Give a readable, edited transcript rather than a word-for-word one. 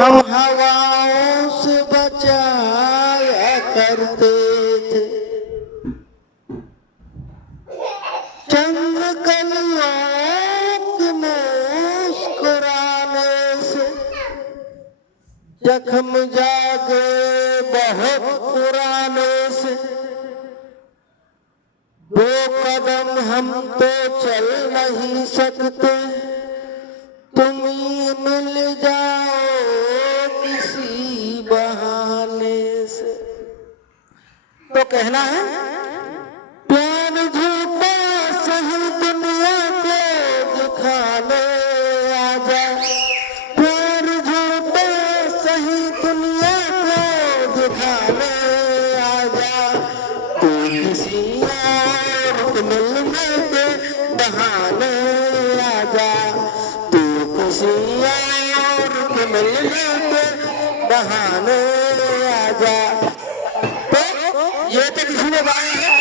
हम हवाओं से बचाया करते थे चंद कलियों के मुस्कुराने से। जख्म जागे बहुत पुराने से, दो कदम हम तो चल नहीं सकते, तुम ही मिल जाओ किसी बहाने से। तो कहना है प्यार झूठा सही दुनिया को दिखाने आजा, प्यार झूठा सही दुनिया को दिखाने आजा। तू किसी और को मिलने के बहाने आजा, तू किसी और को मिलने के बहाने आजा। तो ये तो किसी ने गाया है।